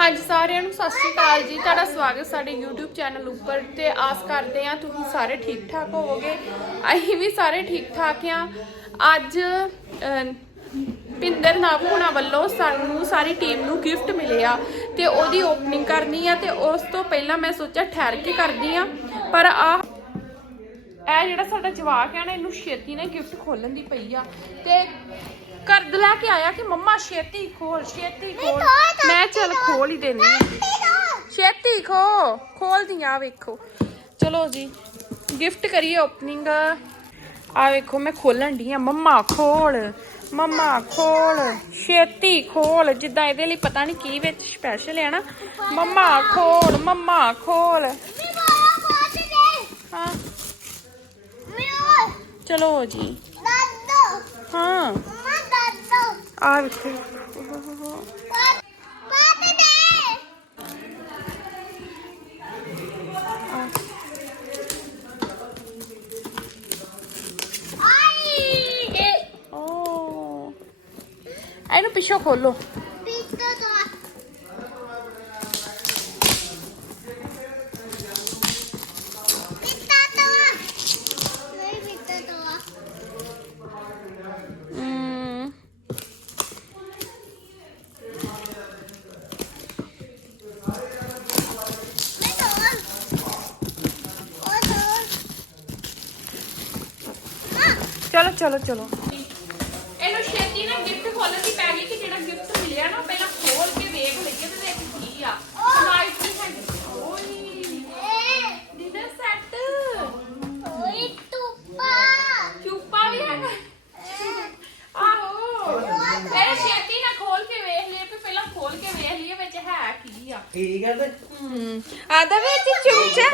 ਹਾਂਜੀ ਸਾਰਿਆਂ ਨੂੰ ਸਤਿ ਸ਼੍ਰੀ ਅਕਾਲ ਜੀ। ਤੁਹਾਡਾ ਸਵਾਗਤ ਸਾਡੇ YouTube ਚੈਨਲ ਉੱਪਰ ਤੇ ਆਸ ਕਰਦੇ ਹਾਂ ਤੁਸੀਂ ਸਾਰੇ ਠੀਕ ਠਾਕ ਹੋਵੋਗੇ। ਅਸੀਂ ਵੀ ਸਾਰੇ ਠੀਕ ਠਾਕ ਆ ਅੱਜ ਅਹ, ਪਿੰਦਰ ਨਵ ਵੱਲੋਂ ਸਾਨੂੰ ਸਾਰੀ ਟੀਮ ਨੂੰ ਗਿਫਟ ਮਿਲਿਆ ਤੇ ਉਹਦੀ ਓਪਨਿੰਗ ਕਰਨੀ ਆ ਤੇ ਉਸ ਤੋਂ ਪਹਿਲਾਂ ਮੈਂ ਸੋਚਿਆ ਠਹਿਰ ਕੇ ਕਰਦੀ ਆ ਪਰ ਆ ਇਹ ਜਿਹੜਾ ਸਾਡਾ ਜਵਾਕ ਹੈ ਨਾ ਇਹਨੂੰ ਛੇਤੀ ਨੇ ਗਿਫਟ ਖੋਲਣ ਦੀ ਪਈ ਆ। ਤੇ ਕਰਦ ਲੈ ਕੇ ਆਇਆ ਕਿ ਮੰਮਾ ਛੇਤੀ ਖੋਲ ਛੇਤੀ ਖੋਲ। ਮੈਂ ਚਲ ਖੋਲ ਹੀ ਦੇਣੀ ਆ। ਛੇਤੀ ਖੋ ਖੋਲ ਦੀਆਂ ਵੇਖੋ। ਚਲੋ ਜੀ ਗਿਫਟ ਕਰੀਏ ਓਪਨਿੰਗ ਆ ਵੇਖੋ ਮੈਂ ਖੋਲਣ ਦੀ ਆ। ਮੰਮਾ ਖੋਲ ਮੰਮਾ ਖੋਲ ਛੇਤੀ ਖੋਲ। ਜਿੱਦਾਂ ਇਹਦੇ ਲਈ ਪਤਾ ਨਹੀਂ ਕੀ ਵਿੱਚ ਸਪੈਸ਼ਲ ਹੈ ਨਾ। ਮੰਮਾ ਖੋਲ ਮੰਮਾ ਖੋਲ। ਹਾਂ। ਚਲੋ ਜੀ। ਹਾਂ। ਆ ਵੇਖੋ। ਇਹਨੂੰ ਪਿੱਛੋਂ ਖੋਲੋ। ਚਲੋ ਚਲੋ ਚਲੋ। ਇਹਨੂੰ ਛੇਤੀ ਨਾ ਗਿਫਟ ਖੋਲਣ ਦੀ ਪੈ ਗਈ ਕਿ ਜਿਹੜਾ ਗਿਫਟ ਮਿਲਿਆ ਨਾ ਪਹਿਲਾਂ ਖੋਲ ਕੇ ਵੇਖ ਲਈਏ ਤੇ ਦੇਖ ਕੀ ਆ। ਲਾਈਟ ਵੀ ਹੈਗੀ। ਓਏ ਡਿਨਰ ਸੈੱਟ। ਚੂਪਾ ਵੀ ਹੈਗਾ। ਆਹੋ। ਮੇਰੇ ਛੇਤੀ ਨਾ ਖੋਲ ਕੇ ਵੇਖ ਲਈਏ ਵੀ ਪਹਿਲਾਂ ਖੋਲ ਕੇ ਵੇਖ ਲਈਏ ਵਿੱਚ ਹੈ ਕੀ ਆ। ਠੀਕ ਹੈ ਤੇ। ਹੂੰ। ਆਦਾ ਵਿੱਚ ਚੁੰਚਾ।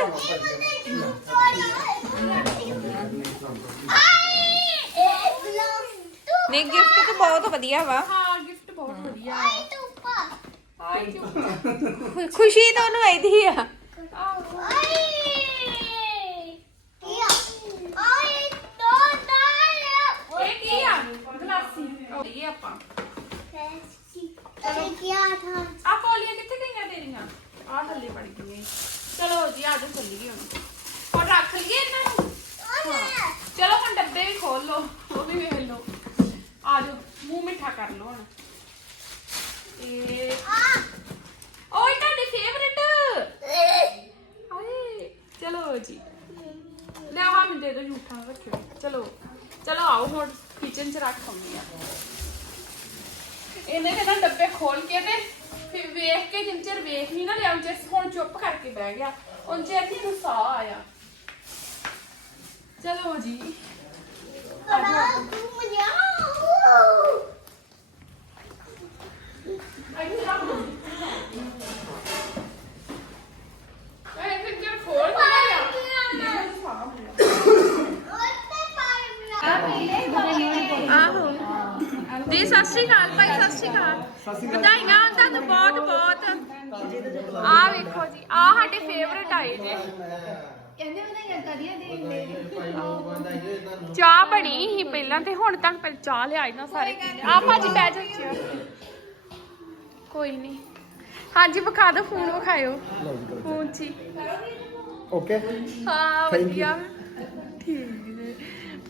ਨਹੀਂ ਗਿਫਟ ਤਾਂ ਬਹੁਤ ਵਧੀਆ ਵਾ। ਹਾਂ ਗਿਫਟ ਬਹੁਤ ਵਧੀਆ। ਆਈ ਚੂਪਾ ਖੁਸ਼ੀ ਤਾਂ ਉਹਨੂੰ ਆਈਦੀ ਆ। ਇਹ ਕੀ ਆ ਗਲਾਸੀ ਇਹ ਆਪਾਂ ਆ ਕੋਲੀਆਂ ਕਿੱਥੇ ਗਈਆਂ ਤੇਰੀਆਂ ਆ ਥੱਲੇ ਪੜ ਗਈਆਂ ਚਲੋ ਜੀ ਆ ਜਾ ਚੱਲੀਏ ਹੁਣ ਹੁਣ ਰੱਖ ਲਈਏ ਇਹਨਾਂ ਨੂੰ ਚਲੋ ਹੁਣ ਡੱਬੇ ਵੀ ਖੋਲ ਲਓ ਉਹ ਵੀ ਵੇਖ ਲਓ ਆ ਜਾਓ ਮੂੰਹ ਮਿੱਠਾ ਕਰ ਲਓ ਹੁਣ ਇਹ ਓਏ ਤੁਹਾਡੇ ਫੇਵਰਿਟ ਹਾਏ ਚਲੋ ਜੀ ਲੈ ਆਹ ਮੈਨੂੰ ਦੇ ਦਿਓ ਝੂਠਾ ਰੱਖਿਓ ਚਲੋ ਚਲੋ ਆਓ ਹੁਣ ਆ। ਇਹਨੇ ਕਹਿੰਦਾ ਡੱਬੇ ਖੋਲ ਕੇ ਤੇ ਫਿਰ ਵੇਖ ਕੇ ਜਿੰਨ ਚਿਰ ਵੇਖ ਨਹੀਂ ਨਾ ਲਿਆ ਉਨ ਚਿਰ ਹੁਣ ਚੁੱਪ ਕਰਕੇ ਬਹਿ ਗਿਆ। ਉਨ ਚਿਰ ਨਹੀਂ ਇਹਨੂੰ ਸਾਹ ਆਇਆ। ਚਲੋ ਜੀ। ਆਈ ਰੱਖ ਲਓ ਇਹ ਫਿਰ ਜਦ ਖੋਲ ਕੇ ਲਿਆ ਇਹਨੂੰ ਸਾਹ ਆਇਆ ਆਹੋ ਜੀ ਸਤਿ ਸ਼੍ਰੀ ਅਕਾਲ ਭਾਈ ਸਤਿ ਸ਼੍ਰੀ ਅਕਾਲ ਵਧਾਈਆਂ ਤੁਹਾਨੂੰ ਬਹੁਤ ਬਹੁਤ। ਆ ਵੇਖੋ ਜੀ ਆ ਸਾਡੇ ਫੇਵਰੇਟ ਆਏ ਜੇ ਚਾਹ ਬਣੀ ਸੀ ਪਹਿਲਾਂ ਤੇ ਹੁਣ ਤੱਕ ਪਹਿਲਾਂ ਚਾਹ ਲਿਆਈ ਨਾ ਸਾਰੇ ਆ ਭਾਜੀ ਜਾਓ ਚੇਅਰ ਕੋਈ ਨਹੀਂ ਹਾਂਜੀ ਵਿਖਾ ਦਿਓ ਫੋਨ ਵਿਖਾਇਓ। ਫੋਨ ਹੀ। ਓਕੇ। ਹਾਂ. ਵਧੀਆ। ਠੀਕ ਹੈ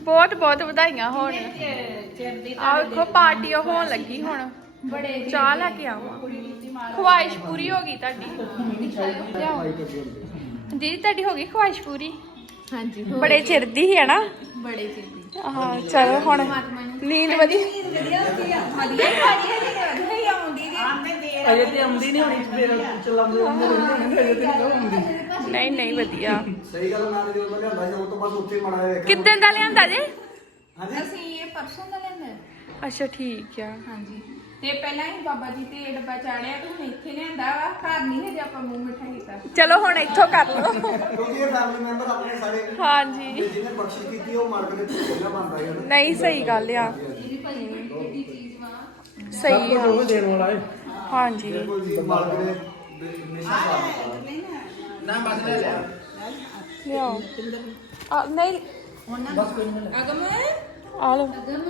ਬਹੁਤ ਬਹੁਤ ਵਧਾਈਆਂ ਹੋਣ। ਆ ਵੇਖੋ ਪਾਰਟੀ ਹੋਣ ਲੱਗੀ ਹੁਣ। ਬੜੇ ਚਾਹ ਲੈ ਕੇ ਆਵਾਂ। ਖੁਆਇਸ਼ ਪੂਰੀ ਹੋ ਗਈ ਤੁਹਾਡੀ। ਲਿਆਓ। ਦੀਦੀ ਤੁਹਾਡੀ ਹੋ ਗਈ ਖੁਆਇਸ਼ ਪੂਰੀ? ਹਾਂਜੀ ਬੜੇ ਚਿਰ ਦੀ ਹੈ ਨਾ? ਬੜੇ ਚਿਰ ਦੀ। ਹਾਂ ਚਲੋ ਹੁਣ ਨੀਂਦ ਵਧੀਆ ਵਧੀਆ ਹੁੰਦੀ ਆ ਵਧੀਆ ਹੀ ਭਾਜੀ ਹਜੇ ਵਧੀਆ ਹੀ ਆਉਂਦੀ ਦੀ ਅਜੇ ਤੇ ਆਉਂਦੀ ਨਹੀਂ ਹੋਣੀ ਫੇਰ ਚਲਾਉਂਦੇ ਹੁੰਦੇ ਰਹਿੰਦੇ ਅਜੇ ਤੇ ਨਹੀਂ ਆਉਂਦੀ। ਨਹੀਂ ਨਹੀਂ ਵਧੀਆ। ਸਹੀ ਗੱਲ ਮੈਂ ਜਦੋਂ ਮੈਂ ਲਿਆਂਦਾ ਸੀ ਉਹ ਤੋਂ ਬਾਅਦ ਉੱਥੇ ਮੜਾ ਵੇਖਿਆ। ਕਿੱਦਾਂ ਦਾ ਲਿਆਂਦਾ ਜੇ? ਅਸੀਂ ਇਹ ਪਰਸੋਂ ਦਾ ਲੈਂਦਾ ਅੱਛਾ ਠੀਕ ਆ। ਹਾਂਜੀ। ਤੇ ਪਹਿਲਾਂ ਹੀ ਬਾਬਾ ਜੀ ਤੇ ਡੱਬਾ ਚਾੜਿਆ ਤੇ ਹੁਣ ਇੱਥੇ ਲਿਆਂਦਾ ਵਾ ਘਰ ਨਹੀਂ ਹਜੇ ਆਪਾਂ ਮੂੰਹ ਮਿੱਠਾ ਕੀਤਾ। ਚਲੋ ਹੁਣ ਇੱਥੋਂ ਕਰ ਲਓ। ਕਿਉਂਕਿ ਇਹ ਫੈਮਿਲੀ ਮੈਂਬਰ ਆਪਣੇ ਸਾਰੇ ਹਾਂਜੀ। ਤੇ ਜਿਹਨੇ ਬਖਸ਼ਿਸ਼ ਕੀਤੀ ਉਹ ਮਾਲਕ ਦੇ ਪਹਿਲਾਂ ਬਣਦਾ ਹੈ ਨਹੀਂ ਸਹੀ ਗੱਲ ਆ। ਸਹੀ ਆ। ਉਹ ਦੇਣ ਵਾਲਾ ਹੈ ਹਾਂਜੀ। ਬਿਲਕੁਲ ਜੀ ਮਾਲਕ ਦੇ ਹਮੇਸ਼ਾ ਸਾਥ ਦਿੱਤਾ ਨਾ ਬਸ ਲੈ ਲਿਆ। ਲਿਆਓ। ਆ ਨਹੀਂ। ਅਗਮ। ਆ ਲਓ। ਅਗਮ।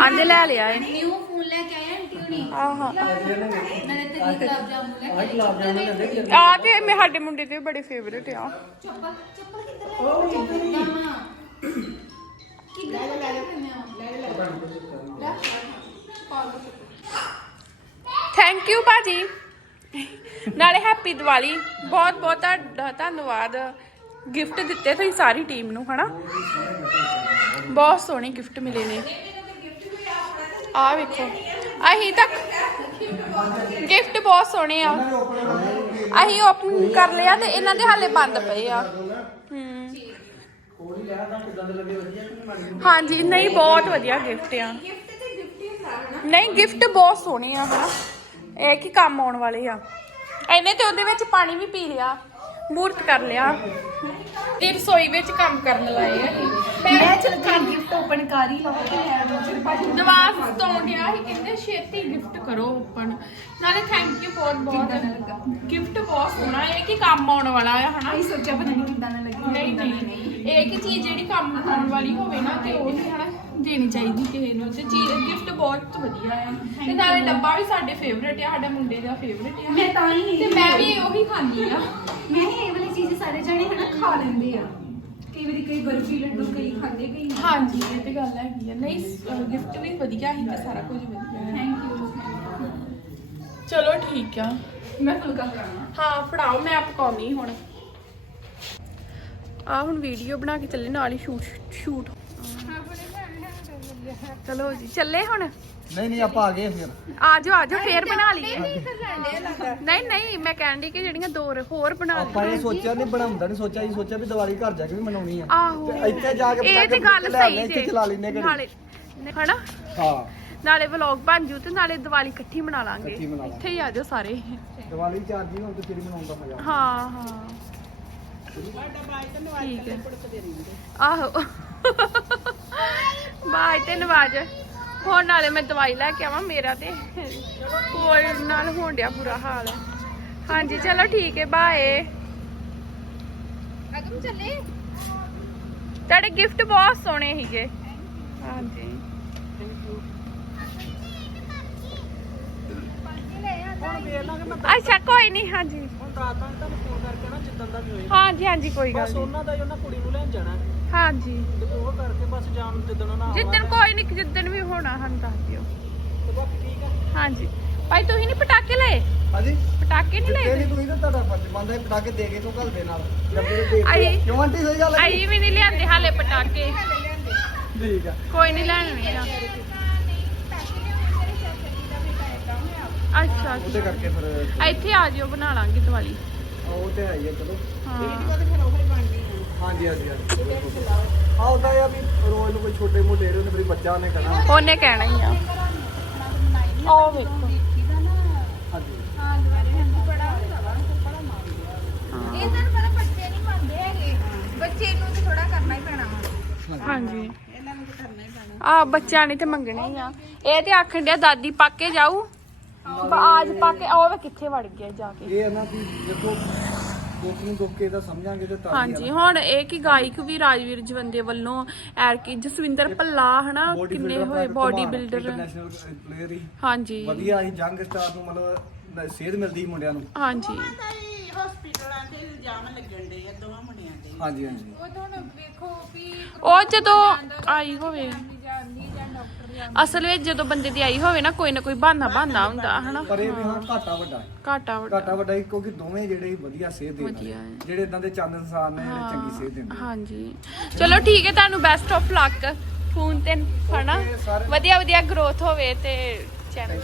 ਆਂਦੇ ਲੈ ਲਿਆ ਏ ਨਿਊ ਫੋਨ ਲੈ ਕੇ ਆਇਆ ਆਂਟੀ ਹੁਣੀ। ਆਹਾ ਨਾਲੇ ਤੇ ਗੁਲਾਬ ਜਾਮੁਨ ਲੈ ਆਹ ਗੁਲਾਬ ਜਾਮੁਨ ਲੈਂਦੇ ਕਿ ਆ ਤੇ ਮੇ ਸਾਡੇ ਮੁੰਡੇ ਦੇ ਬੜੇ ਫੇਵਰੇਟ ਆ। ਚੱਪਲ ਚੱਪਲ ਕਿੱਧਰ ਲੈ ਚੱਪਲ ਲੈ ਲੈ ਲੈ ਲੈ। ਥੈਂਕ ਯੂ ਭਾਜੀ। ਨਾਲੇ ਹੈਪੀ ਦੀਵਾਲੀ। ਬਹੁਤ ਬਹੁਤ ਤੁਹਾਡਾ ਧੰਨਵਾਦ। ਗਿਫਟ ਦਿੱਤੇ ਤੁਸੀਂ ਸਾਰੀ ਟੀਮ ਨੂੰ ਹਨਾ? ਬਹੁਤ ਸੋਹਣੇ ਗਿਫਟ ਮਿਲੇ ਨੇ। ਆ ਵੇਖੋ। ਅਹੀਂ ਤੱਕ ਗਿਫਟ ਬਹੁਤ ਸੋਹਣੇ ਆ। ਅਹੀਂ ਓਪਨ ਕਰ ਲਿਆ ਤੇ ਇਹਨਾਂ ਦੇ ਹਾਲੇ ਬੰਦ ਪਏ ਆ। ਹੂੰ ਹਾਂਜੀ, ਨਹੀਂ, ਬਹੁਤ ਵਧੀਆ ਗਿਫਟ ਆ। ਨਹੀਂ ਗਿਫਟ ਬਹੁਤ ਸੋਹਣੇ ਆ, ਹਨਾ। ਇਹ ਕੀ ਕੰਮ ਆਉਣ ਵਾਲੇ ਆ। ਇਹਨੇ ਤੇ ਉਹਦੇ ਵਿੱਚ ਪਾਣੀ ਵੀ ਪੀ ਲਿਆ। ਮੂਰਤ ਕਰ ਲਿਆ। ਤੇ ਰਸੋਈ ਵਿੱਚ ਕੰਮ ਕਰਨ ਲਾਏ ਆ ਮੈਂ ਚਲ ਕਰ ਗਿਫਟ ਓਪਨ ਕਰ ਹੀ ਲਵਾਂ ਕਿ ਲੈ ਲਓ ਚਲ ਭਾਜੀ। ਦਵਾਸ ਤੋਂ ਗਿਆ ਸੀ ਕਹਿੰਦੇ ਛੇਤੀ ਗਿਫਟ ਕਰੋ ਓਪਨ ਨਾਲੇ ਥੈਂਕ ਯੂ ਬਹੁਤ ਬਹੁਤ। ਗਿਫਟ ਬਹੁਤ ਸੋਹਣਾ ਇਹ ਕਿ ਕੰਮ ਆਉਣ ਵਾਲਾ ਆ ਹਨਾ? ਅਸੀਂ ਸੋਚਿਆ ਪਤਾ ਨਹੀਂ ਕਿੱਦਾਂ ਲੱਗੀ। ਨਹੀਂ ਨਹੀਂ। ਇਹ ਕਿ ਚੀਜ਼ ਜਿਹੜੀ ਕੰਮ ਆਉਣ ਵਾਲੀ ਹੋਵੇ ਨਾ ਤੇ ਉਹ ਹੀ ਹਨਾ ਦੇਣੀ ਚਾਹੀਦੀ ਕਿਸੇ ਨੂੰ। ਤੇ ਚੀਜ਼ ਗਿਫਟ ਬਹੁਤ ਵਧੀਆ ਆ। ਤੇ ਨਾਲੇ ਡੱਬਾ ਵੀ ਸਾਡੇ ਫੇਵਰੇਟ ਆ ਸਾਡੇ ਮੁੰਡੇ ਦਾ ਫੇਵਰੇਟ ਆ। ਮੈਂ ਤਾਂ ਹੀ ਤੇ ਮੈਂ ਵੀ ਉਹੀ ਖਾਂਦੀ ਆ। ਮੈਂ ਕਿਹਾ ਇਹ ਵਾਲੀ ਚੀਜ਼ ਸਾਰੇ ਜਣੇ ਹਨਾ ਖਾ ਲੈਂਦੇ ਆ। ਕਈ ਵਾਰੀ ਕਈ ਬਰਫੀ ਲੱਡੂ ਕਈ ਖਾਂਦੇ ਕਈ ਹਾਂਜੀ ਇਹ ਤੇ ਗੱਲ ਹੈਗੀ ਆ। ਨਹੀਂ ਗਿਫਟ ਵੀ ਵਧੀਆ ਹੀ ਤੇ ਸਾਰਾ ਕੁਝ ਵਧੀਆ ਹੈ ਥੈਂਕ ਯੂ ਚਲੋ ਠੀਕ ਆ। ਮੈਂ ਫੁਲਕਾ ਕਰਾਂਗਾ ਹਾਂ ਫੜਾਓ ਮੈਂ ਪਕਾਉਣੀ ਹੁਣ। ਆ ਹੁਣ ਵੀਡੀਓ ਬਣਾ ਕੇ ਚੱਲੇ ਨਾਲ ਹੀ ਸ਼ੂਟ ਸ਼ੂਟ ਚਲੋ ਜੀ ਚੱਲੇ ਹੁਣ? ਨਹੀਂ ਨਹੀਂ ਆਪਾਂ ਆ ਗਏ ਫਿਰ। ਆ ਜਾਓ ਆ ਜਾਓ ਫੇਰ ਬਣਾ ਲਈਏ। ਨਹੀਂ ਨਹੀਂ ਮੈਂ ਕਹਿਣ ਦੀ ਕਿ ਜਿਹੜੀਆਂ ਦੋ ਹੋਰ ਬਣਾ ਆਪਾਂ ਲਈਏ ਇਹ ਸੋਚਿਆ ਨਹੀਂ ਬਣਾਉਂਦਾ ਨਹੀਂ ਸੋਚਿਆ ਇਹ ਸੋਚਿਆ ਵੀ ਦੀਵਾਲੀ ਘਰ ਜਾ ਕੇ ਵੀ ਮਨਾਉਣੀ ਆ। ਆਹੋ। ਤੇ ਇੱਥੇ ਜਾ ਕੇ ਇਹ ਤੇ ਪਟਾਕੇ ਗੱਲ ਲੈ ਆਉਂਦੇ, ਸਹੀ ਇੱਥੇ ਜੇ। ਚਲਾ ਲੈਨੇ ਨਾਲੇ ਹਨਾ? ਹਾਂ। ਨਾਲੇ ਵਲੌਗ ਬਣ ਜੂ ਤੇ ਨਾਲੇ ਦੀਵਾਲੀ ਇਕੱਠੀ ਮਨਾ ਲਾਂਗੇ। ਇਕੱਠੀ ਮਨਾ ਲਾਂਗੇ। ਇੱਥੇ ਹੀ ਆ ਜਾਓ ਸਾਰੇ। ਦੀਵਾਲੀ ਚਾਰ ਦਿਨ ਹੁਣ ਤੇ ਫਿਰ ਮਨਾਉਣ ਦਾ ਮਜ਼ਾ ਹਾਂ ਹਾਂ। ਠੀਕ ਹੈ। ਆਹੋ। ਬਾਈ ਤੇ ਨਵਾਜ ਹੁਣ ਨਾਲੇ ਮੈਂ ਦਵਾਈ ਲੈ ਕੇ ਆਵਾਂ ਮੇਰਾ ਤੇ। ਕੋਲ ਨਾਲ ਹੋਣ ਡਿਆ ਬੁਰਾ ਹਾਲ। ਹਾਂਜੀ ਚਲੋ ਠੀਕ ਹੈ ਬਾਏ। ਅਗਮ ਚੱਲੇ? ਤੁਹਾਡੇ ਗਿਫਟ ਬਹੁਤ ਸੋਹਣੇ ਸੀਗੇ। ਹਾਂਜੀ। ਅੱਛਾ ਕੋਈ ਨਹੀਂ ਹਾਂਜੀ। ਹੁਣ ਰਾਤ ਤੱਕ ਤੁਹਾਨੂੰ ਫੋਨ ਕਰਕੇ ਨਾ ਜਿੱਦਾਂ ਦਾ ਵੀ ਹੋਏ। ਹਾਂਜੀ ਹਾਂਜੀ ਕੋਈ ਗੱਲ ਬਸ ਨਹੀਂ ਉਹਨਾਂ ਦਾ ਹੀ ਉਹਨਾਂ ਕੁੜੀ ਨੂੰ ਲੈਣ ਜਾਣਾ। ਹਾਂਜੀ। ਤੇ ਉਹ ਕਰਕੇ ਬਸ ਜਾਣ ਜਿੱਦਣ ਕੋਈ ਨਹੀਂ ਜਿੱਦਣ ਵੀ ਹੋਣਾ ਹਨ ਦੱਸ ਦਿਓ। ਤੇ ਬਾਕੀ ਠੀਕ ਆ। ਹਾਂਜੀ। ਭਾਈ ਤੁਸੀਂ ਨਹੀਂ ਪਟਾਕੇ ਲਏ? ਹਾਂਜੀ। ਪਟਾਕੇ ਨਹੀਂ ਲਏ ਨਹੀਂ ਤੁਸੀਂ? ਤਾਂ ਤੁਹਾਡਾ ਫਰਜ਼ ਬੰਦਾ ਇਹ ਪਟਾਕੇ ਦੇ ਕੇ ਤੋਂ ਘੱਲ ਦੇ ਨਾਲ? ਡੱਬੇ ਦੇ ਦੇ ਆਈ- ਕੇ। ਕਿਉਂ ਆਂਟੀ ਸਹੀ ਗੱਲ ਹੈ? ਆਈ ਵੀ ਨਹੀਂ ਲਿਆਂਦੇ ਹਾਲੇ ਪਟਾਕੇ। ਠੀਕ ਆ। ਕੋਈ ਨਹੀਂ ਲੈਣੇ ਆ। ਅੱਛਾ ਉਹਦੇ ਅੱਛਾ ਕਰਕੇ ਫਿਰ ਇੱਥੇ ਆ ਜਿਓ ਬਣਾ ਲਾਂਗੇ ਦੀਵਾਲੀ। ਉਹ ਤੇ ਹੈ ਹੀ ਆ ਚਲੋ। ਹਾਂ। ਹਾਂਜੀ ਹਾਂਜੀ ਹਾਂਜੀ ਹਾਂ ਉਹਦਾ ਇਹ ਆ ਵੀ ਰੋਜ਼ ਨੂੰ ਕੋਈ ਛੋਟੇ ਮੋਟੇ ਇਹਦੇ ਨੇ ਬੱਚਾ ਉਹਨੇ ਕਹਿਣਾ। ਉਹਨੇ ਕਹਿਣਾ ਹੀ ਆ। ਉਹ ਵੇਖੋ। ਹਾਂਜੀ। ਇਹ ਤੁਹਾਨੂੰ ਪਤਾ ਬੱਚੇ ਨਹੀਂ ਮੰਨਦੇ ਹੈਗੇ। ਬੱਚੇ ਨੂੰ ਤੇ ਥੋੜਾ ਕਰਨਾ ਹੀ ਪੈਣਾ ਵਾ। ਹਾਂਜੀ। ਆ ਬੱਚਿਆਂ ਨੇ ਤੇ ਮੰਗਣੇ ਹੀ ਆ। ਇਹ ਤੇ ਆਖਣ ਡਿਆ ਦਾਦੀ ਪੱਕ ਕੇ ਜਾਊ? ਆਜ ਪੱਕ ਕੇ ਉਹ ਕਿੱਥੇ ਵੜ ਗਿਆ ਜਾ ਕੇ। ਇਹ ਨਾ ਵੀ ਦੇਖੋ ਦੁੱਖ ਨੂੰ ਦੁੱਖ ਕੇ ਤਾਂ ਸਮਝਾਂਗੇ ਤੇ ਤਾਂ ਹਾਂਜੀ ਹੁਣ ਇਹ ਕੀ ਗਾਇਕ ਵੀ ਰਾਜਵੀਰ ਜਵੰਦੇ ਵੱਲੋਂ ਐਰ ਕੀ ਜਸਵਿੰਦਰ ਭੱਲਾ ਹਨਾ ਕਿੰਨੇ ਹੋਏ ਬੋਡੀ ਬਿਲਡਰ ਹੀ। ਹਾਂਜੀ। ਵਧੀਆ ਹੀ ਜੰਗ ਸਟਾਰ ਨੂੰ ਮਤਲਬ ਨ- ਸੇਧ ਮਿਲਦੀ ਸੀ ਮੁੰਡਿਆਂ ਨੂੰ। ਹਾਂਜੀ। ਹਸਪੀਟਲਾਂ ਤੇ ਇਲਜ਼ਾਮ ਲੱਗਣ ਦੇ ਆ ਦੋਵਾਂ ਮੁੰਡਿਆਂ ਤੇ। ਹਾਂਜੀ ਹਾਂਜੀ। ਉਹ ਤਾਂ ਹੁਣ ਵੇਖੋ ਵੀ ਉਹ ਜਦੋਂ ਆਈ ਹੋਵੇ ਅਸਲ ਵਿੱਚ ਜਦੋਂ ਬੰਦੇ ਦੀ ਆਈ ਹੋਵੇ ਨਾ ਕੋਈ ਨਾ ਕੋਈ ਬਹਾਨਾ ਬਹਾਨਾ ਹੁੰਦਾ ਹਨਾ? ਪਰ ਇਹ ਵੀ ਹਾਂ। ਘਾਟਾ ਵੱਡਾ ਹੈ। ਘਾਟਾ ਵੱਡਾ। ਘਾਟਾ ਵੱਡਾ ਹੀ ਕਿਉਂਕਿ ਦੋਵੇਂ ਜਿਹੜੇ ਵਧੀਆ ਸੇਧ ਦੇ ਵਧੀਆ ਹੈ। ਜਿਹੜੇ ਇਦਾਂ ਦੇ ਚੰਦ ਇਨਸਾਨ ਨੇ ਜਿਹੜੇ ਚੰਗੀ ਸੇਧ ਦਿੰਦੇ ਹਾਂਜੀ। ਚਲੋ ਠੀਕ ਹੈ ਤੁਹਾਨੂੰ ਬੈਸਟ ਆਫ ਲੱਕ ਫੋਨ ਤੇ ਹਨਾ? ਵਧੀਆ ਵਧੀਆ ਗਰੋਥ ਹੋਵੇ ਤੇ ਚੈਨਲ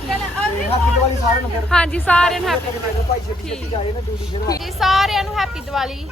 ਹੈਪੀ ਦੀਵਾਲੀ ਸਾਰਿਆਂ ਨੂੰ ਫਿਰ। ਹਾਂਜੀ ਸਾਰਿਆਂ ਨੂੰ ਹੈਪੀ ਭਾਈ ਛੇਤੀ ਛੇਤੀ ਜਾਏ ਨਾ ਡਿਊਟੀ ਫਿਰ ਜੀ ਸਾਰਿਆਂ ਨੂੰ ਹੈਪੀ ਦੀਵਾਲੀ।